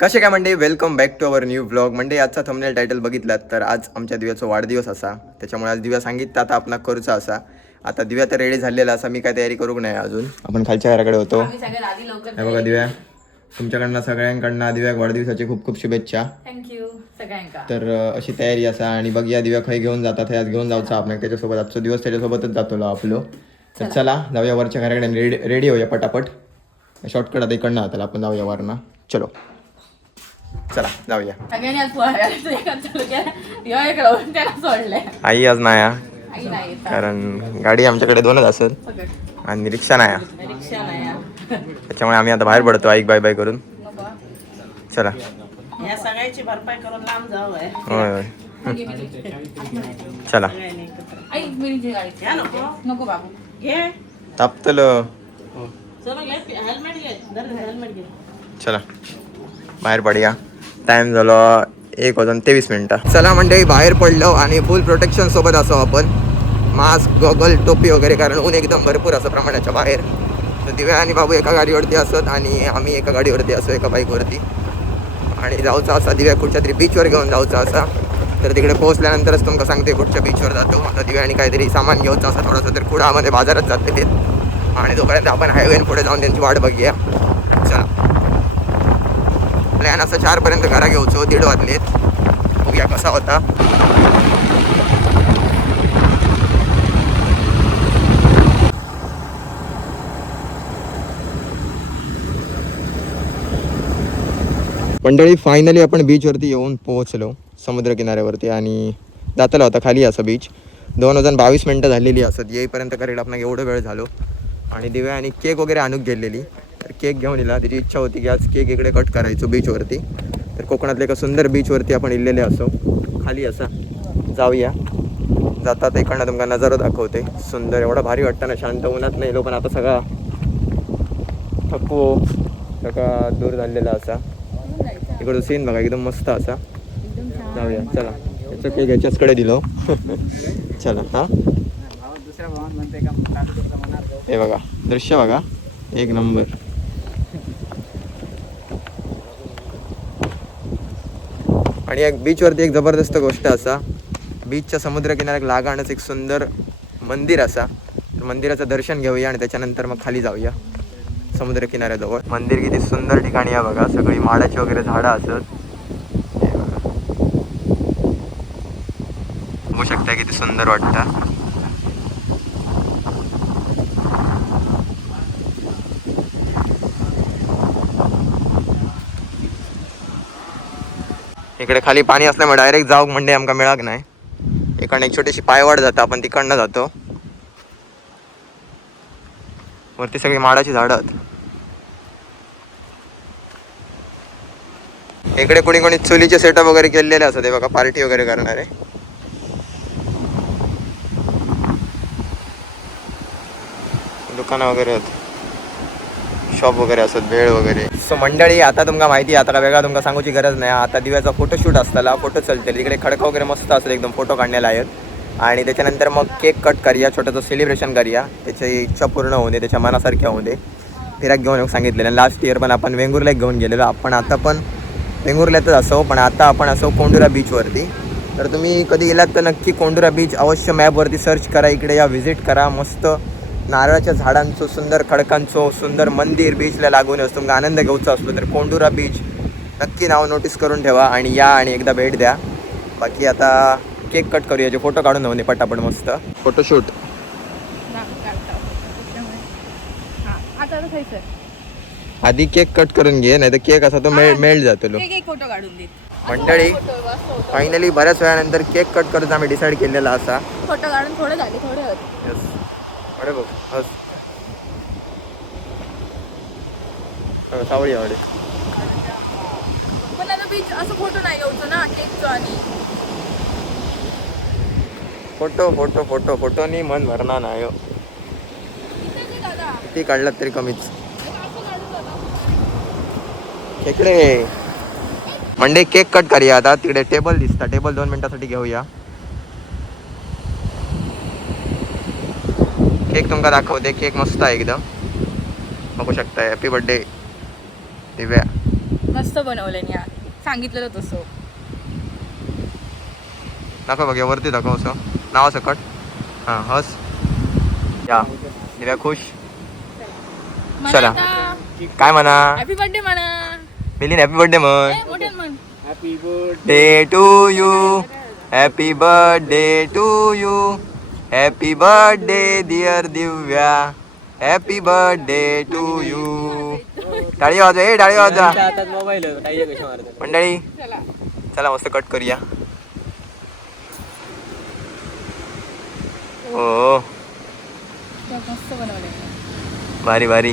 कसे काय म्हणजे welcome back to our new blog म्हणजे आजचा थंबनेल टायटल बघितलात तर आज आमच्या दिव्याचा वाढदिवस असा. त्याच्यामुळे आज दिव्या सांगितलं आता आपला करूचा असा. आता दिव्या तर रेडी झालेला असा. मी काय तयारी करू नाही अजून? आपण खालच्या घराकडे होतो. हे बघा दिव्या. तुमच्याकडनं सगळ्यांकडनं दिव्या वाढदिवसाची खूप खूप शुभेच्छा. थँक्यू सगळ्यांका. तर अशी तयारी असा आणि बघ या दिव्या खय घेऊन जातात आज घेऊन जाऊचा आपण. त्याच्यासोबत आजचा दिवस त्याच्यासोबतच जातो आपलो. तर चला. जाऊया वरच्या घराकडे. रेडी रेडी होऊया पटापट. शॉर्टकट आता इकडनं आता आपण जाऊया वरनं. चलो. चला जाऊया. सगळ्यांनी आज त्याला सोडलंय आई आज नाही हा. आई नाही येत. कारण गाडी आमच्याकडे दोनच असेल. आणि रिक्षा नाही हा. रिक्षा नाही हा. त्याच्यामुळे आम्ही आता बाहेर पडतो ऐक बाय बाय करून. नको. चला. या सगळ्याची भरपाई करून लांब जाऊ आहे. होय होय. चला. सगळ्यांनी एकत्र. आई मिरची गाडी या नको. नको बाबू. घे. तापतलं. चलो घे. हेल्मेट घे. धर हेल्मेट घे. चला. बाहेर पडूया. टाईम झालो एक वाजून तेवीस मिनटं. चला म्हणजे बाहेर पडलो आणि फुल प्रोटेक्शन सोबत असो आपण. मास्क गॉगल टोपी वगैरे कारण ऊन एकदम भरपूर असं प्रमाणाच्या बाहेर. तर दिव्या आणि बाबू एका गाडीवरती असत आणि आम्ही एका गाडीवरती असो एका बाईकवरती आणि जाऊचा असा दिव्या कुठच्या तरी बीचवर घेऊन जाऊचा असा. तर तिकडे पोहोचल्यानंतरच तुमका सांगते कुठच्या बीचवर जातो. आता दिव्याने काहीतरी सामान घेऊचं असा थोडंसं तर कुडामध्ये बाजारात जाते ते. आणि तोपर्यंत आपण हायवेन पुढे जाऊन त्यांची वाट बघूया प्लॅन असा चारपर्यंत घरा घेऊचो दीड वाजलेत. बघूया कसा होता. मंडळी फायनली आपण बीचवरती येऊन पोहोचलो समुद्र किनाऱ्यावरती आणि जातला होता खाली असं बीच दोन हजार बावीस मिनटं झालेली असत येईपर्यंत करेल आपण एवढं वेळ झालो. आणि दिव्या आणि केक वगैरे आणूक गेलेली. केक घेऊन येला त्याची इच्छा होती की आज केक इकडे कट करायचो बीचवरती तर कोकणातल्या एका सुंदर बीचवरती आपण इल्लेले असो. खाली असा जाऊया. जातात इकडनं तुमका नजारा दाखवते. सुंदर एवढा भारी वाटतं ना शांत उन्हात नाही पण आता सगळा थकू सगळा दूर झालेला असा. इकडं सीन बघा एकदम मस्त असा. जाऊया चला. याचं केक याच्याचकडे दिलो. चला हा. हे बघा दृश्य बघा. एक नंबर आणि एक बीचवरती एक जबरदस्त गोष्ट असा बीचच्या समुद्र किनाऱ्याक लागाणच एक सुंदर मंदिर असा. तर मंदिराचं दर्शन घेऊया आणि त्याच्यानंतर मग खाली जाऊया समुद्र किनाऱ्याजवळ मंदिर किती सुंदर ठिकाणी आहे बघा. सगळी माडाची वगैरे झाडं असत. बघू शकता किती सुंदर वाटतं. इकडे खाली पाणी असल्यामुळे डायरेक्ट जाऊ म्हणजे आमकां मिळाक नाही. इकडनं एक छोटीशी पायवाड जाता आपण तिकडनं जातो. वरती सगळी माडाची झाडं आहेत. इकडे कोणी कोणी चुलीचे सेटअप वगैरे केलेले असतात ते बघा पार्टी वगैरे करणारे. दुकानं वगैरे आहेत. शॉप वगैरे असत भेळ वगैरे. सो मंडळी आता तुमका माहिती आहे, आता का वेगळा तुमका सांगूची गरज नाही. आता दिव्याचा फोटोशूट असताना फोटो चलते. तिकडे खडका वगैरे मस्त असत एकदम फोटो काढण्याला आहेत. आणि त्याच्यानंतर मग केक कट करूया छोटंसं सेलिब्रेशन करूया. त्याची इच्छा पूर्ण होऊ दे त्याच्या मनासारख्या होऊ दे. फिराक घेऊन येऊन सांगितलेलं. लास्ट इयर पण आपण वेंगुर्ला घेऊन गेलेलो. आपण आता पण वेंगुर्ल्यातच असो पण आता आपण असो कोंडुरा बीचवरती तर तुम्ही कधी गेलात तर नक्की कोंडुरा बीच अवश्य मॅपवरती सर्च करा इकडे या व्हिजिट करा. मस्त नारळाच्या झाडांचो सुंदर खडकांचो सुंदर मंदिर बीचला लागून असतो तुमका आनंद घ्यायचा असतो तर कोंडुरा बीच नक्की नाव नोटीस करून ठेवा आणि या आणि एकदा भेट द्या. बाकी आता केक कट करूया. जे फोटो काढून घेऊन पटापट मस्त. फोटोशूट आधी केक कट करून घे नाही तर केक असा तो मेळ मेल्ट जातो एक एक फोटो काढून देत मंडळी फायनली बऱ्याच वेळानंतर केक कट करत आम्ही डिसाईड केलेला असा. फोटो काढून थोडे झाले थोडे अरे बघ हस. अरे, सावळी आवडे पण आता बीच असं फोटो नाही घ्यायचो ना केकचो आणि फोटो फोटो फोटो फोटोनी मन भरणार नाही हो. किती काढलात तरी कमीच. खेकडे. मंडे केक कट करूया आता. तिकडे टेबल दिसता. टेबल दोन मिनिटासाठी घेऊया. केक तुमका दाखवते केक मस्त आहे एकदम. बघू शकता हॅपी बर्थडे दिव्या. मस्त बनवलंय नी सांगितलेलं तसं. दाखव बघ वरती दाखव असं. नाव सकट हां हस. या. दिव्या खुश. चला. काय म्हणा हॅपी बर्थडे म्हणा मिलिन हॅपी बर्थडे म्हण. ए, मोठ्यानं म्हण. Day to you happy birthday to you happy birthday dear Divya happy birthday to you टाळी वाजवा ए टाळी वाजवा. मंडळी चला चला मस्त कट करूया. ओ मस्त बनवलंय भारी भारी.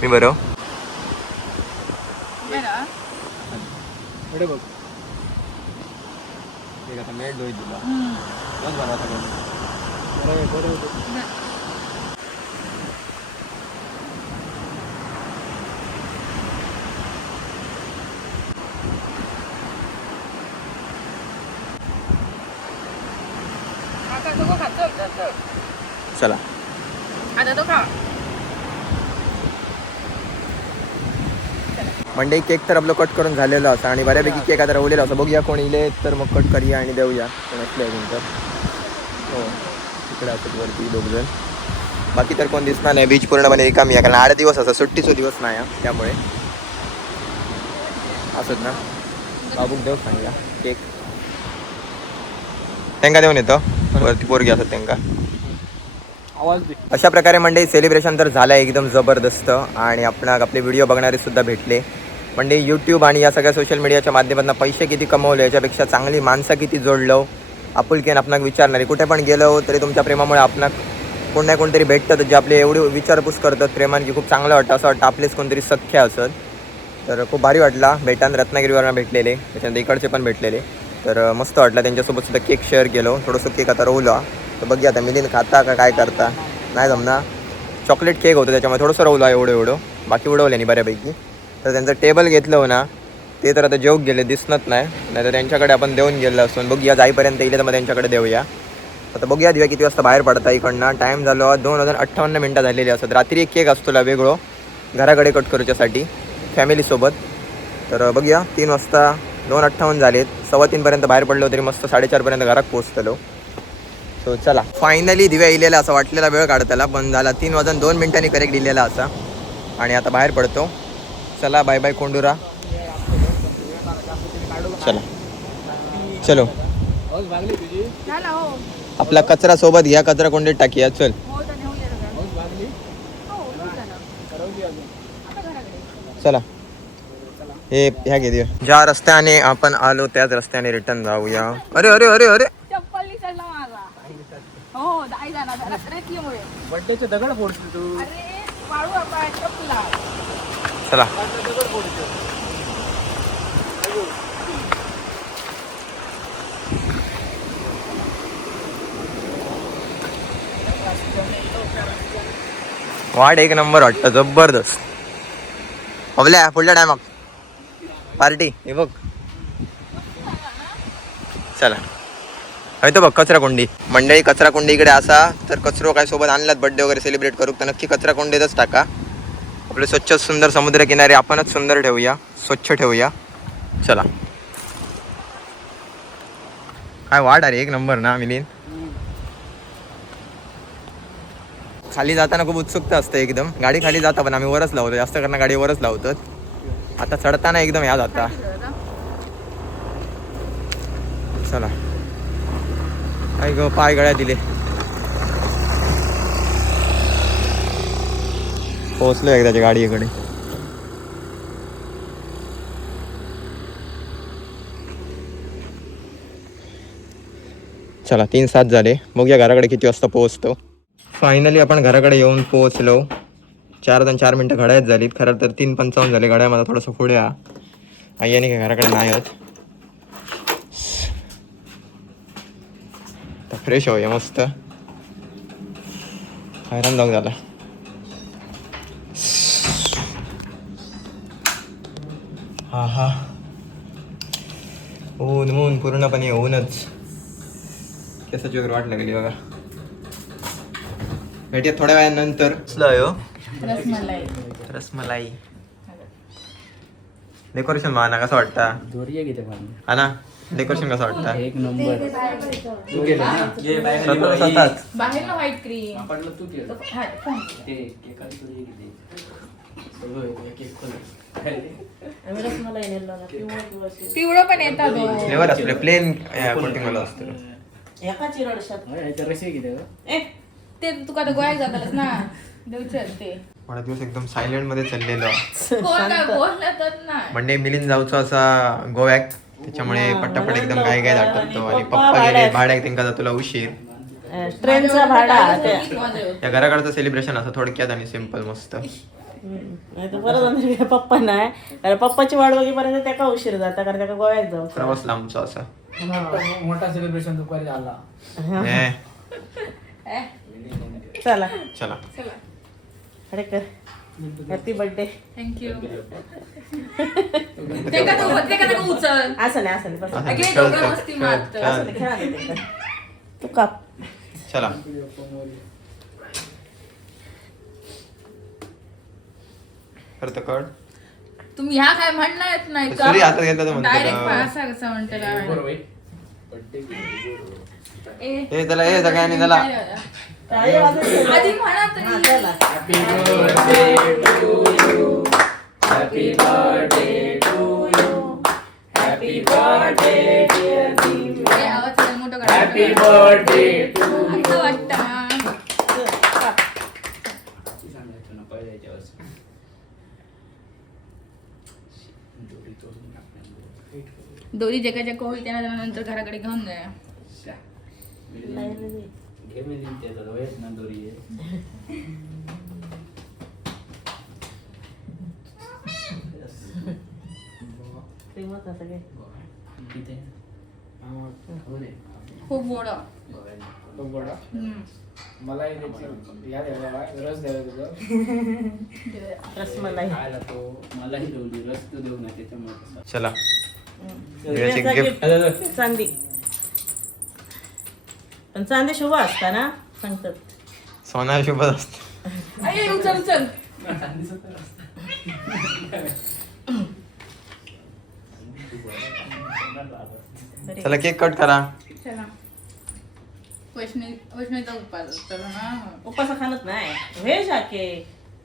मी बरो है ना आता तो खा चल, चल, चल. चला आता तो खा मंडई केक तर आपलं कट करून झालेलं असं आणि बऱ्यापैकी केक आता रवलेला असं. बघूया कोण इले तर मग कट करूया आणि देऊया. कोण असले अजून तर. हो. तिकडे असत वरती दोघजण. बाकी तर कोण दिसणार नाही. बीच पूर्णपणे रिकामी आहे. कारण आठ दिवस असा सुट्टीचा दिवस नाही हा, त्यामुळे. असत ना. बाबूक देऊ सांगा. केक त्यांका देऊन येतो. वरती पोरगी असत त्यांका अशा प्रकारे मंडळी सेलिब्रेशन तर झालं एकदम जबरदस्त. आणि आपण आपले व्हिडिओ बघणारे सुद्धा भेटले. म्हणजे यूट्यूब आणि या सगळ्या सोशल मीडियाच्या माध्यमातून पैसे किती कमवले याच्यापेक्षा चांगली माणसं किती जोडलो? आपुलकीन आपणाक विचारणारी कुठे पण गेलो तरी तुमच्या प्रेमामुळे आपणाक कोण ना कोणतरी भेटतात जे आपले एवढी विचारपूस करतात प्रेमान की खूप चांगलं वाटतं. असं वाटतं आपलेच कोणतरी सख्य असत. तर खूप भारी वाटला. भेटान रत्नागिरीवरनं भेटलेले. त्याच्यानंतर इकडचे पण भेटलेले. तर मस्त वाटलं. त्यांच्यासोबत सुद्धा केक शेअर केलो. थोडंसं केक आता रोवला. तर बघूया आता मिलिंद खाता का काय करता. नाही जमना चॉकलेट केक होतं त्याच्यामुळे थोडंसं रोवलं एवढं एवढं बाकी उडवलं नाही बऱ्यापैकी. तर त्यांचं टेबल घेतलं हो ना ते तर आता जेवक गेले दिसत नाही. नाहीतर त्यांच्याकडे आपण देऊन गेलो असून बघूया जाईपर्यंत येईल तर मग त्यांच्याकडे देऊया. आता बघूया दिव्या किती वाजता बाहेर पडता इकडनं. टाईम झालो दोन हजार अठ्ठावन्न मिनटं झालेली असतात. रात्री एक केक असतो वेगळो घराकडे कट करूच्यासाठी फॅमिलीसोबत तर बघूया तीन वाजता दोन अठ्ठावन्न झालेत. सव्वा तीनपर्यंत बाहेर पडलो तरी मस्त साडेचारपर्यंत घरात पोहोचतलो. सो चला. फायनली दिव्या इलेला असं वाटलेला वेळ काढताला पण झाला तीन वाजून दोन मिनिटांनी करेक्ट दिलेला असा. आणि आता बाहेर पडतो. चला बाय बाय कोंडुरा. चला. चलो. हो आपला कचरा सोबत घ्या कचरा कोंडीत टाकीया चल. चला. हे ह्या घे ज्या रस्त्याने आपण आलो त्याच रस्त्याने रिटर्न जाऊया. अरे अरे अरे अरे. माझा. हो दाई जाणार रेतीमुळे बड्डेचे दगड फोडतो तू. चला. वाट एक नंबर वाटतं जबरदस्त. अवल्या पुढल्या टायमाक पार्टी हे बघ. चला. हयतो बघ कचरा कोंडी. मंडळी कचरा कोंडी इकडे असा तर कचरो काय सोबत आणलात बड्डे वगैरे सेलिब्रेट करू तर नक्की कचरा कोंडीतच टाका. आपले स्वच्छ सुंदर समुद्रकिनारी आपणच सुंदर ठेवूया स्वच्छ ठेवूया. चला. काय वाट अरे एक नंबर ना मिलिंद? खाली जाताना खूप उत्सुकता असते एकदम. गाडी खाली जाता पण आम्ही वरच लावतो जास्त करणं गाडी वरच लावतो. आता चढताना एकदम ह्या जाता चला. काय ग पाय गळ्या दिले. पोहोचलो एकदाच्या गाडीकडे. चला तीन सात झाले. बघूया घराकडे किती वाजता पोहोचतो. फायनली आपण घराकडे येऊन पोहोचलो. चार दोन चार मिनटं घड्यात झालीत. खरं तर तीन पंचावन्न झाले. घड्या मला थोडंसं पुढे आ आई आणि काय घराकडे नाही होत. तर फ्रेश होऊया मस्त. हैराण जाऊ झाला. हा हा ऊन ऊन पूर्णपणे ऊनच केसाची वगैरे वाट लागली बघा भेटूया थोड्या वेळानंतर हो रसमलाई रसमलाई डेकोरेशन मान कसं वाटतं दोरिया किती पण हा ना डेकोरेशन कसं वाटतं एक नंबर तू केलं ना स्वतः- स्वतःच बाहेर ना व्हाईट क्रीम पडलं तू केलं हा, फोन. ते केकाची आम्ही रसमलाई नेलं ना पिवळं पिवळं अशी. पिवळं पण येतात हो. फ्लेवर असले प्लेन कोटिंग वाला असतो एका चिरडशात. याच्या रशी किती आहे गं? ए ते तुका जातालच ना? ते मला दिवस एकदम सायलेंटमध्ये चाललेलो. कोण काय बोलतच नाही म्हणजे मिलिंद जाऊचो असा गोव्याक त्याच्यामुळे पट्टापट एकदम काय काय दाटतो आणि पप्पा गेले. भाड्याक त्यांका जातला उशीर. अं, ट्रेनचा भाडा. त्या या घराकडचं सेलिब्रेशन असं थोडक्यात आणि सिंपल मस्त. नाही तर परत पप्पा नाही कारण पप्पाची वाट बघेपर्यंत त्याका उशीर जाता कारण त्याका गोव्यात जाऊ प्रवास लांबचा असा. मोठा सेलिब्रेशन दुपारी झाला. हे, चला. चला. चला. अरे कर. हॅपी बर्थडे थँक्यू ते का तू ते का नका उचल? असं नाही असं नाही बस. अगे, मस्ती. असं खेळा. तू काप. चला. करतो कळ. तुम्ही ह्या काय म्हणणार येत नाही का? सुरी हातात घेतला तर म्हणतो डायरेक्ट ना. असा कसा म्हणते काय ए, हे त्याला हे सगळ्यांनी त्याला काय झालं? टाळी वाजत आधी म्हणा तरी. चला. ए, आवाज जरा मोठं करा. असं वाटतं काप. सांगायचं ना पहिले याच्या वर्षी. दोरी तोडून टाकणार. दोरी जे काय कोळी त्यांना नंतर घराकडे घेऊन जाय. घे मी वयच ना दोरी? हो. खूप गोड. तो गोडा हम्म. मलाही त्याची या द्यायला रस द्यायला तुझं तो मलाही रस तू देऊ ना त्याच्यामुळे. चला चांदी पण चांदी शुभ असता ना सांगतात. सोना शुभ असत. अये, उचल उचल. चला केक कट करा. चला. वैष्णवी वैष्णवीचा उपास ना. खाणत नाही. व्हेज हा के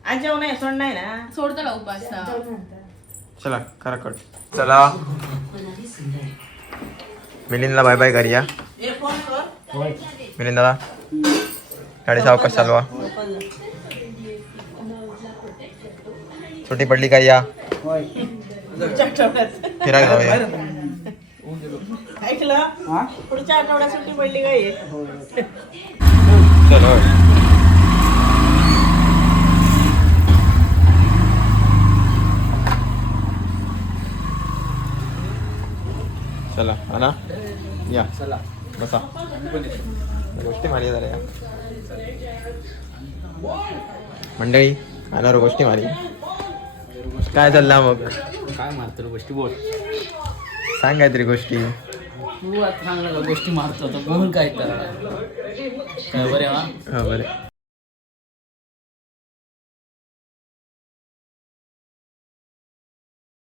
आज जेवण नाही सोड नाही ना? सोडताला उपास. चला करा कट. चला. मिलिंदला बाय बाय करूया. कर मिलिंदाला. गाडी सावकाश चालवा सुट्टी पडली काय या? फिरायला जाऊया. ऐकलं? पुढच्या आठवड्यात सुट्टी पडली काय चलो. चला ना? या. चला. बसा. गोष्टी मारी जरा या. मंडळी आणणार गोष्टी मारी. काय चालला मग? काय मारतो गोष्टी? बोल. सांग काहीतरी गोष्टी. तू आता गोष्टी मारतो आता. बोल काय तर बरे हा? बरे